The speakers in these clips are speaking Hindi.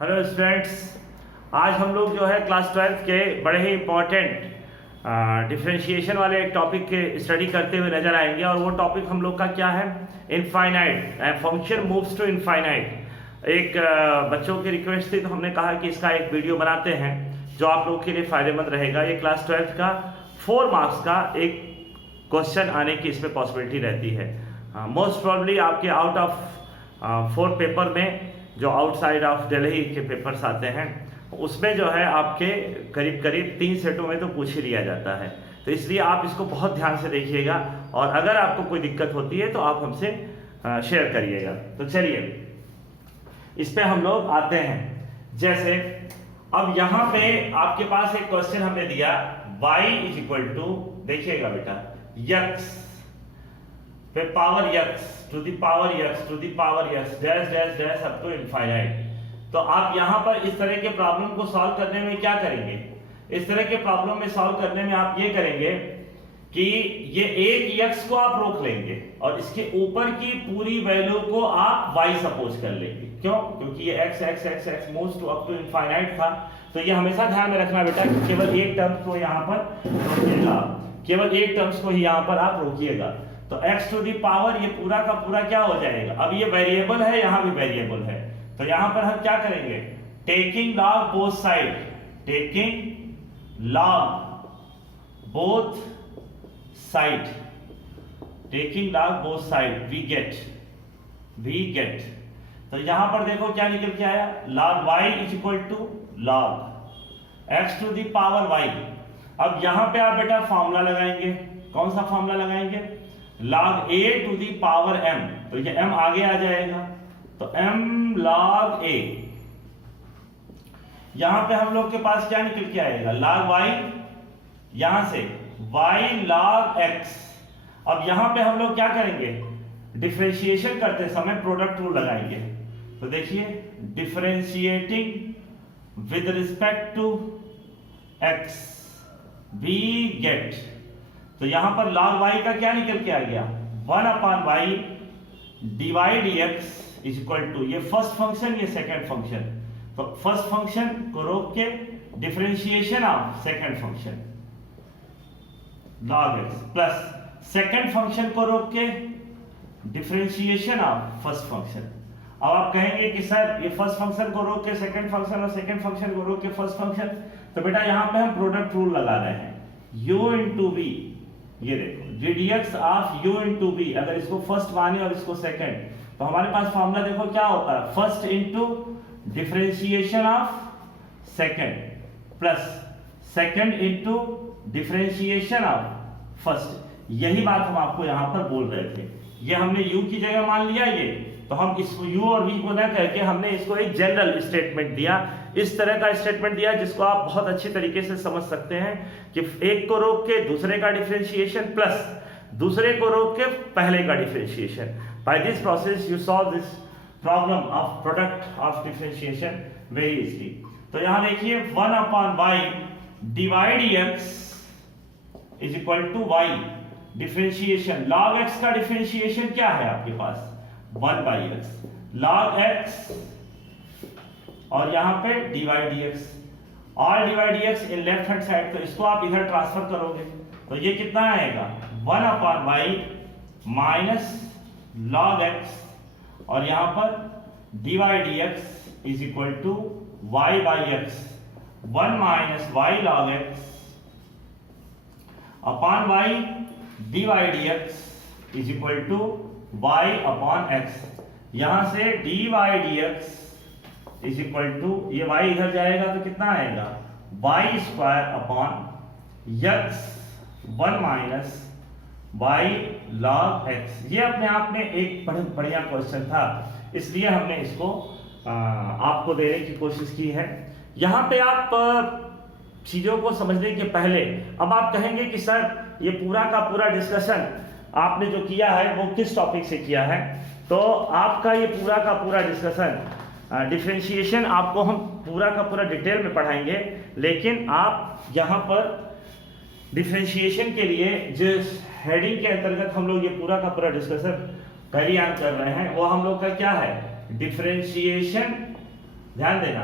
हेलो स्टूडेंट्स, आज हम लोग जो है क्लास 12th के बड़े ही इम्पोर्टेंट डिफरेंशिएशन वाले एक टॉपिक के स्टडी करते हुए नजर आएंगे। और वो टॉपिक हम लोग का क्या है? Infinite, function moves to infinite. एक बच्चों की रिक्वेस्ट थी तो हमने कहा कि इसका एक वीडियो बनाते हैं जो आप लोगों के लिए फायदेमंद रहेगा। ये क्लास 12th का 4 मार्क्स का एक क्वेश्चन आने की इसमें पॉसिबिलिटी रहती है। मोस्ट प्रॉब्ली आपके आउट ऑफ 4 पेपर में जो आउटसाइड ऑफ दिल्ली के पेपर्स आते हैं उसमें जो है आपके करीब करीब 3 सेटों में तो पूछ ही लिया जाता है। तो इसलिए आप इसको बहुत ध्यान से देखिएगा और अगर आपको कोई दिक्कत होती है तो आप हमसे शेयर करिएगा। तो चलिए इस पे हम लोग आते हैं। जैसे अब यहाँ पे आपके पास एक क्वेश्चन हमने दिया y इज इक्वल टू, देखिएगा बेटा, x पे power x to the power x dash dash dash up to infinite. तो आप यहाँ पर इस तरह के प्रॉब्लम को सॉल्व करने में क्या करेंगे? इस तरह के प्रॉब्लम में सॉल्व करने में आप ये करेंगे कि ये एक x को आप रोक लेंगे और इसके ऊपर की पूरी वैल्यू को आप y सपोज कर लेंगे। क्यों? क्योंकि ये x moves to up to infinite था। तो ये हमेशा ध्यान में रखना बेटा कि केवल एक टर्म को यहाँ पर रोकिएगा, केवल एक टर्म्स को ही यहाँ पर आप रोकिएगा। तो x टू दी पावर ये पूरा का पूरा क्या हो जाएगा? अब ये वेरिएबल है, यहाँ भी वेरिएबल है, तो यहाँ पर हम क्या करेंगे? Taking log both side, taking log both side, taking log both side we get. तो यहाँ पर देखो क्या निकल के आया, log y is equal to log x to the power y। अब यहाँ पे आप बेटा फॉर्मूला लगाएंगे। कौन सा फॉर्मूला लगाएंगे? log a to the power m। तो ये m आगे आ जाएगा, तो m log a। यहां पे हम लोग के पास क्या निकल के आएगा? log y, यहां से y log x। अब यहां पे हम लोग क्या करेंगे? डिफरेंशिएशन करते समय प्रोडक्ट रूल लगाएंगे। तो देखिए, differentiating with respect to x we get. तो यहां पर log y का क्या निकल के आ गया? 1/y divide dx is equal to, ये फर्स्ट फंक्शन ये सेकंड फंक्शन। तो फर्स्ट फंक्शन को रोक के differentiation of second function log x plus second function को रोक के डिफरेंशिएशन ऑफ फर्स्ट फंक्शन। अब आप कहेंगे कि सर ये फर्स्ट फंक्शन को रोक के सेकंड फंक्शन और सेकंड फंक्शन को रोक के फर्स्ट फंक्शन, तो बेटा यहां पे हम प्रोडक्ट रूल लगा रहे हैं। u इंटू बी, ये देखो ddx of u into B, अगर इसको फर्स्ट माने और इसको सेकंड, तो हमारे पास फॉर्मूला देखो क्या होता है? First into differentiation of second plus second into differentiation of first. यही बात हम आपको यहां पर बोल रहे थे। ये हमने u की जगह मान लिया ये, तो हम इस u और v को ना कह के हमने इसको एक जनरल स्टेटमेंट दिया। इस तरह का स्टेटमेंट दिया जिसको आप बहुत अच्छी तरीके से समझ सकते हैं कि एक को रोक के दूसरे का डिफरेंशिएशन प्लस दूसरे को रोक के पहले का differentiation. By this process you solve this problem of product of differentiation very easily. तो यहां देखिए 1/y divide x is equal to y differentiation. log x का डिफरेंशिएशन क्या है आपके पास? 1/x log x और यहां पे डिवाइड dx, और divide dx in left hand side, तो इसको आप इधर ट्रांसफर करोगे तो ये कितना आएगा? 1/y माइनस log x और यहां पर divide dx is equal to y/x, 1 minus y log x upon y divide dx is equal to y upon x। यहां से dy dx is equal to, ये y इधर जाएगा तो कितना आएगा? y square upon x 1 minus y log x। ये अपने आप में एक बढ़िया क्वेश्चन था, इसलिए हमने इसको आपको देने की कोशिश की है। यहां पे आप चीजों को समझने के पहले अब आप कहेंगे कि सर ये पूरा का पूरा डिस्कशन आपने जो किया है वो किस टॉपिक से किया है? तो आपका ये पूरा का पूरा डिस्कशन डिफरेंशिएशन आपको हम पूरा का पूरा डिटेल में पढ़ाएंगे, लेकिन आप यहाँ पर डिफरेंशिएशन के लिए जिस हेडिंग के अंतर्गत हम लोग ये पूरा का पूरा डिस्कशन कैरी ऑन कर रहे हैं वो हम लोग का क्या है? डिफरेंशिएशन ध्यान देना,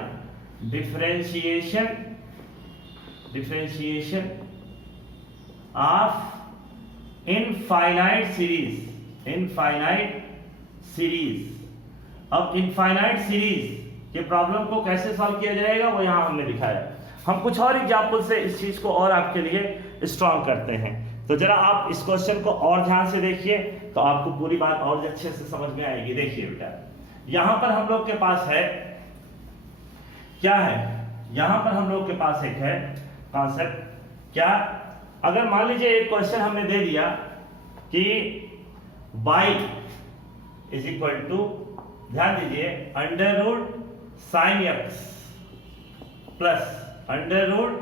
डिफरेंशिएशन ऑफ इनफाइनाइट सीरीज। अब इनफाइनाइट सीरीज के प्रॉब्लम को कैसे सॉल्व किया जाएगा वो यहां हमने दिखाया। हम कुछ और एग्जाम्पल से इस चीज को और आपके लिए स्ट्रॉन्ग करते हैं। तो जरा आप इस क्वेश्चन को और ध्यान से देखिए तो आपको पूरी बात और अच्छे से समझ में आएगी। देखिए बेटा, यहां पर हम लोग के पास है क्या है, यहां पर हम लोग के पास एक है कॉन्सेप्ट क्या, अगर मान लीजिए एक क्वेश्चन हमने दे दिया कि y इज इक्वल टू, ध्यान दीजिए, under root sine x plus under root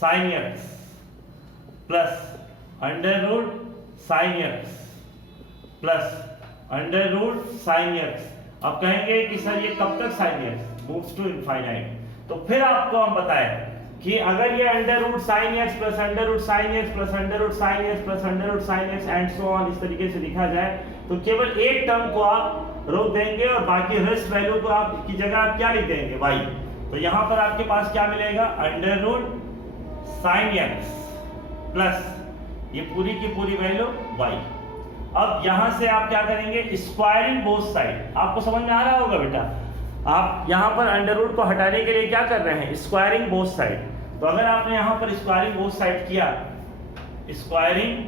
sine x plus under root sine x plus under root sine x. अब कहेंगे कि सर ये कब तक sine x moves to infinite, तो फिर आपको हम बताएं कि अगर ये under root sine x plus under root sine x plus under root sine x plus under root sine x and so on इस तरीके से लिखा जाए तो केवल एक टर्म को आप रोक देंगे और बाकी रेस्ट वैल्यू को आप की जगह आप क्या लिख देंगे y। तो यहां पर आपके पास क्या मिलेगा, under root sine x plus ये पूरी की पूरी वैल्यू y। अब यहां से आप क्या करेंगे, स्क्वायरिंग बोथ साइड। आपको समझ में आ रहा होगा बेटा, आप यहां पर अंडर रूट को हटाने के लिए क्या कर रहे हैं, स्क्वायरिंग बोथ साइड। तो अगर आपने यहां पर स्क्वायरिंग बोथ साइड किया, squaring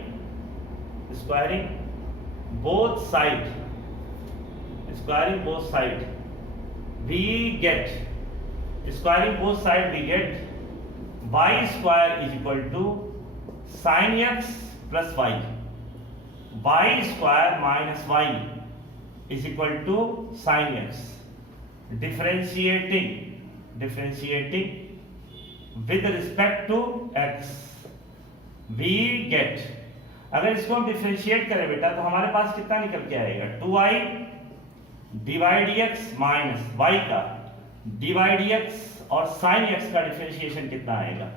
both side, squaring both side we get, squaring both side we get y square is equal to sine x plus y, y square minus y is equal to sine x. differentiating with respect to x we get, अगर इसको हम डिफरेंशिएट करें बेटा तो हमारे पास कितना निकल के आएगा, 2i divide x minus y का डिवाइड x और साइन x का डिफरेंशिएशन कितना आएगा,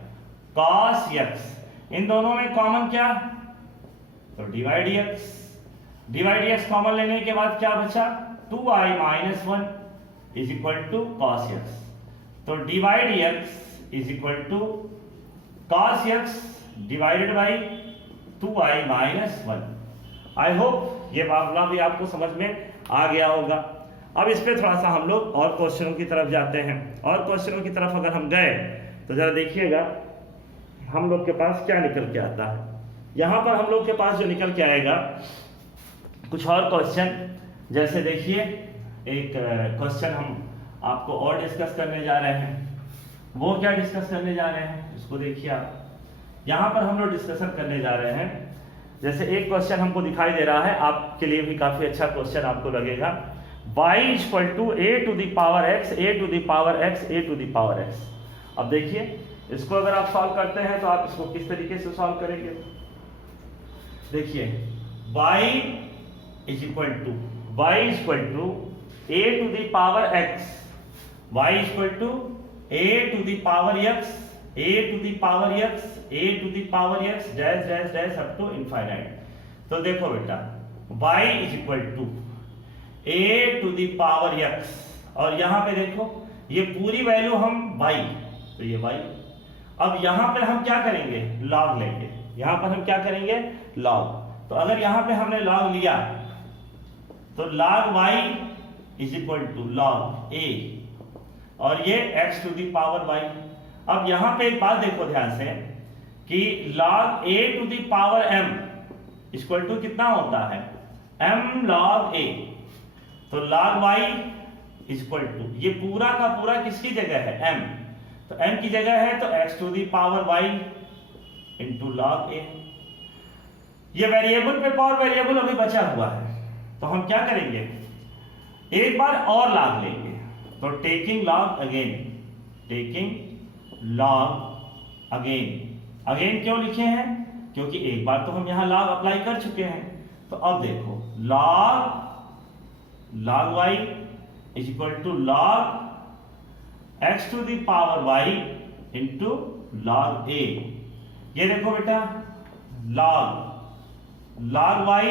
cos x। इन दोनों में कॉमन क्या, तो डिवाइड x कॉमन लेने के बाद क्या बचा, 2i minus 1 is equal to cos x। तो divide x is equal to cos x divided by 2i minus 1। I hope ये मामला भी आपको समझ में आ गया होगा। अब इस पे थोड़ा सा हम लोग और क्वेश्चनों की तरफ जाते हैं, और क्वेश्चनों की तरफ अगर हम गए तो जरा देखिएगा हम लोग के पास क्या निकल के आता है। यहां पर हम लोग के पास जो निकल के आएगा कुछ और क्वेश्चन, जैसे देखिए एक क्वेश्चन हम आपको और डिस्कस करने जा रहे हैं। वो क्या डिस्कस करने जा रहे हैं इसको देखिए आप, यहां पर हम लोग डिस्कशन करने जा रहे हैं। जैसे एक क्वेश्चन हमको दिखाई दे रहा है, आपके लिए भी काफी अच्छा क्वेश्चन आपको लगेगा, y equal to a to the power x a to the power x a to the power x। अब देखिए इसको अगर आप सॉल्व करते हैं तो आप इसको किस तरीके से सॉल्व करेंगे, देखिए y equal to a to the power x, y equal to a to the power x, a to the power x, a to the power x dash dash dash up to infinite। तो देखो बेटा y is equal to a to the power x, और यहां पे देखो ये पूरी वैल्यू हम y, तो ये y। अब यहां पर हम क्या करेंगे, log लेंगे, यहां पर हम क्या करेंगे, log। तो अगर यहां पे हमने log लिया तो log y is equal to log a, और ये x to the power y। अब यहां पे एक बात देखो ध्यान से कि log a to the power m equal to कितना होता है, m log a। तो log y इक्वल टू ये पूरा का पूरा किसकी जगह है, m, तो m की जगह है तो x to the power y into log a। ये वेरिएबल पे पावर वेरिएबल अभी बचा हुआ है, तो हम क्या करेंगे, एक बार और लॉग लेंगे। तो टेकिंग लॉग अगेन क्यों लिखे हैं, क्योंकि एक बार तो हम यहां लॉग अप्लाई कर चुके हैं। तो अब देखो log y is equal to log x to the power y into log a। ये देखो बेटा log y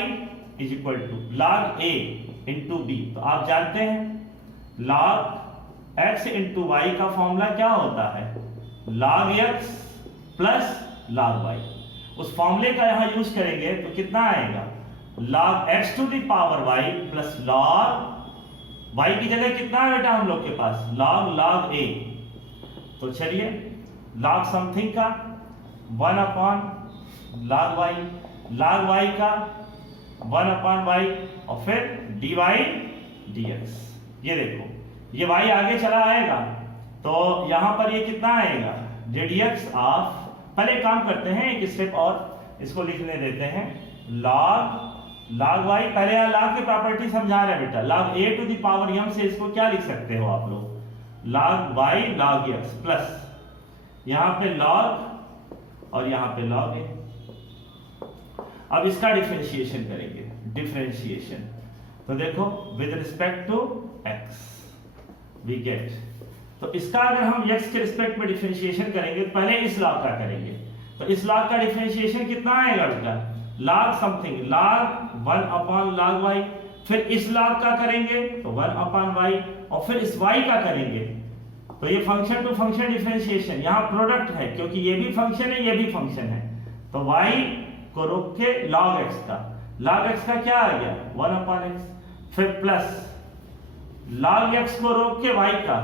is equal to log a into b. तो आप जानते हैं x इंटू वाई का फॉर्मूला क्या होता है, log x plus log y। उस फॉर्मूले का यहां यूज करेंगे तो कितना आएगा, log x to the power y plus log y की जगह कितना है बेटा हम लोग के पास, log a। तो चलिए log समथिंग का 1 अपॉन log y का 1 अपॉन y और फिर dy dx। ये देखो ये y आगे चला आएगा तो यहां पर ये कितना आएगा, dx ऑफ, पहले काम करते हैं एक स्टेप और इसको लिखने देते हैं, log y, पहले यहाँ log की प्रॉपर्टी समझा रहे हैं बेटा, log a to the power m से इसको क्या लिख सकते हो आप लोग, log y log x plus यहाँ पे log और यहाँ पे log a। अब इसका डिफरेंशिएशन करेंगे, डिफरेंशिएशन तो देखो with respect to x we get, तो इसका अगर हम x के रिस्पेक्ट में डिफरेंशिएशन करेंगे तो पहले इस log का करेंगे, तो इस log का डिफरेंशिएशन कितना आएगा बेटा, log something log 1 upon log y, फिर इस log का करेंगे तो 1 अपॉन y और फिर इस y का करेंगे, तो ये फंक्शन टू फंक्शन डिफरेंशिएशन, यहाँ प्रोडक्ट है क्योंकि ये भी फंक्शन है ये भी फंक्शन है, तो y को रोक के log x का क्या आ गया 1 अपॉन x, फिर प्लस log x को रोक के y का,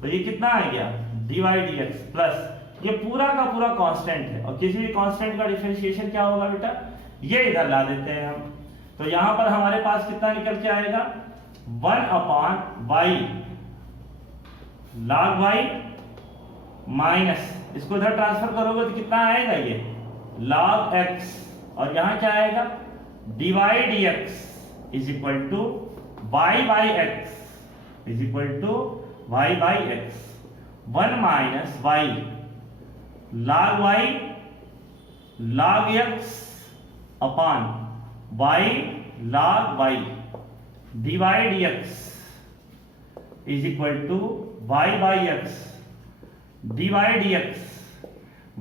तो ये कितना आ गया dy dx प्लस ये पूरा का पूरा कांस्टेंट है, और किसी भी कांस्टेंट का डिफरेंशिएशन क्या होगा बेटा, ये इधर ला देते हैं हम, तो यहां पर हमारे पास कितना निकल के आएगा 1 upon y log y minus, इसको इधर ट्रांसफर करोगे तो कितना आएगा ये log x, और यहां क्या आएगा dy dx is equal to y by x is equal to y by x, 1 minus y log x upon y log y dy dx is equal to y by x dy dx,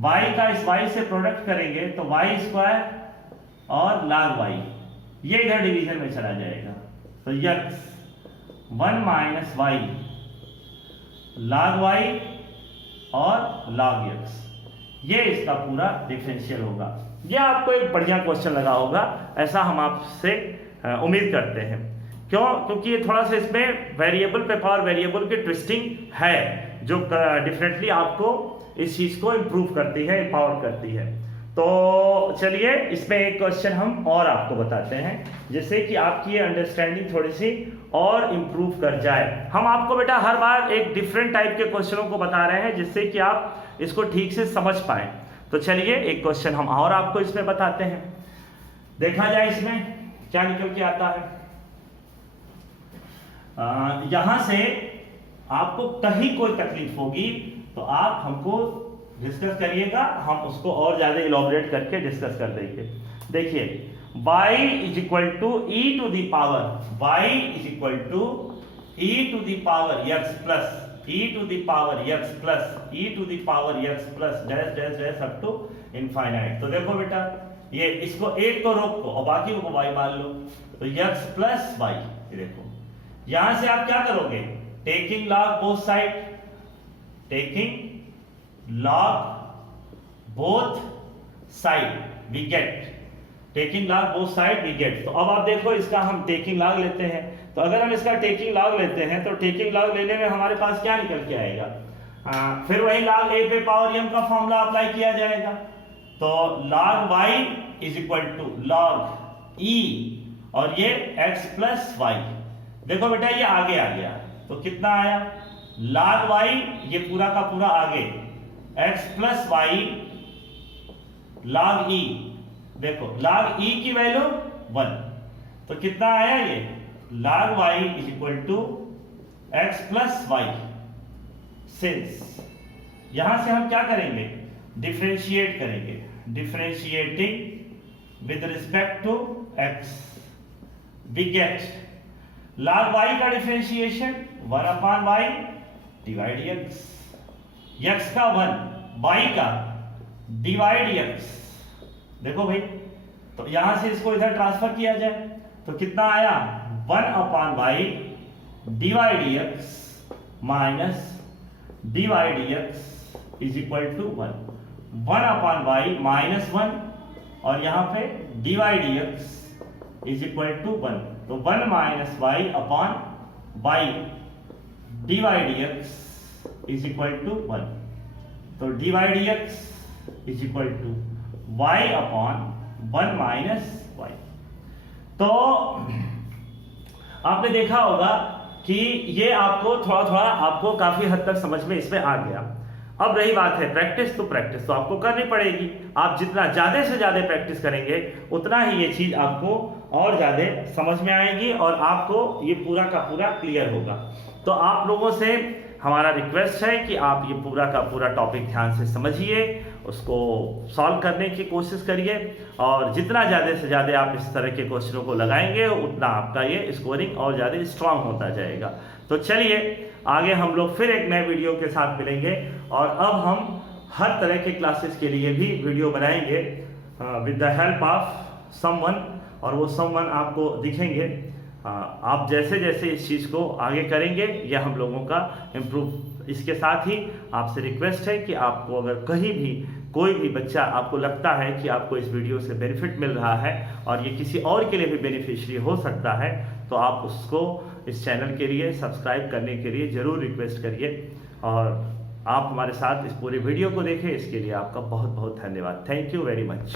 y का इस y से प्रोडक्ट करेंगे तो y स्क्वायर और log y, ये इधर डिवीजन में चला जाएगा, तो x 1 minus y log y और log x, ये इसका पूरा डिफरेंशियल होगा। ये आपको एक बढ़िया क्वेश्चन लगा होगा, ऐसा हम आपसे उम्मीद करते हैं, क्यों, क्योंकि ये थोड़ा सा इसमें वेरिएबल पे पावर वेरिएबल की ट्विस्टिंग है जो डिफरेंटली आपको इस चीज को इंप्रूव करती है, एम्पावर करती है। तो चलिए इसमें एक क्वेश्चन हम और आपको बताते हैं जिससे कि आपकी ये अंडरस्टैंडिंग थोड़ी सी और इम्प्रूव कर जाए। हम आपको बेटा हर बार एक डिफरेंट टाइप के क्वेश्चनों को बता रहे हैं जिससे कि आप इसको ठीक से समझ पाए। तो चलिए एक क्वेश्चन हम और आपको इसमें बताते हैं, देखा जाए इसमें क्या निकल के आता है। यहां से आपको कहीं कोई तकलीफ होगी तो आप हमको डिस्कस करिएगा, हम उसको और ज्यादा इलॉबरेट करके डिस्कस कर देंगे। देखिए y is equal to e to the power, y is equal to e to the power x plus e to the power x plus e to the power x plus dash dash dash up to infinite. तो देखो बेटा ये इसको एक को रोको और बाकी को y मान लो, तो x प्लस y, ये देखो यहां से आप क्या करोगे, taking log both side, taking log both side we get, taking log both side we get। तो अब आप देखो इसका हम taking log लेते हैं, तो अगर हम इसका taking log लेते हैं तो taking log लेने में हमारे पास क्या निकल के आएगा, फिर वही log a पे पावर m का फॉर्मूला अप्लाई किया जाएगा, तो log y is equal to log e और ये x प्लस y। देखो बेटा ये आगे आ गया तो कितना आया log y, ये पूरा का पूरा आगे x plus y log e, देखो log e की वैल्यू 1, तो कितना आया ये log y is equal to x plus y. Since यहां से हम क्या करेंगे, डिफरेंशिएट करेंगे, differentiating with respect to x we get log y का differentiation 1 upon y divide x, x का 1 y का डिवाइड x। देखो भाई तो यहां से इसको इधर ट्रांसफर किया जाए तो कितना आया 1 upon y divide x minus dy dx is equal to 1/y minus 1 और यहाँ पे dy dx is equal to 1, तो 1 minus y upon y dy dx is equal to 1, तो dy dx is equal to y upon 1 minus y. तो आपने देखा होगा कि ये आपको थोड़ा थोड़ा आपको काफी हद तक समझ में इसमें आ गया। अब रही बात है प्रैक्टिस, तो प्रैक्टिस तो आपको करनी पड़ेगी। आप जितना ज्यादा से ज्यादा प्रैक्टिस करेंगे उतना ही ये चीज आपको और ज्यादा समझ में आएगी और आपको ये पूरा का पूरा क्लियर होगा। तो आप लोगों से हमारा रिक्वेस्ट है कि आप ये पूरा का पूरा टॉपिक ध्यान से समझिए, उसको सॉल्व करने की कोशिश करिए और जितना ज़्यादा से ज़्यादा आप इस तरह के क्वेश्चनों को लगाएंगे उतना आपका ये स्कोरिंग और ज़्यादा स्ट्रांग होता जाएगा। तो चलिए आगे हम लोग फिर एक नए वीडियो के साथ मिलेंगे और अब हम हर तरह के क्लासेस के लिए भी वीडियो बनाएंगे with the help of someone, और वो समवन आपको दिखेंगे। आप जैसे जैसे इस चीज़ को आगे करेंगे यह हम लोगों का इम्प्रूव। इसके साथ ही आपसे रिक्वेस्ट है कि आपको अगर कहीं भी कोई भी बच्चा आपको लगता है कि आपको इस वीडियो से बेनिफिट मिल रहा है और ये किसी और के लिए भी बेनिफिशियरी हो सकता है, तो आप उसको इस चैनल के लिए सब्सक्राइब करने के लिए ज़रूर रिक्वेस्ट करिए और आप हमारे साथ इस पूरे वीडियो को देखें। इसके लिए आपका बहुत बहुत धन्यवाद। Thank you very much.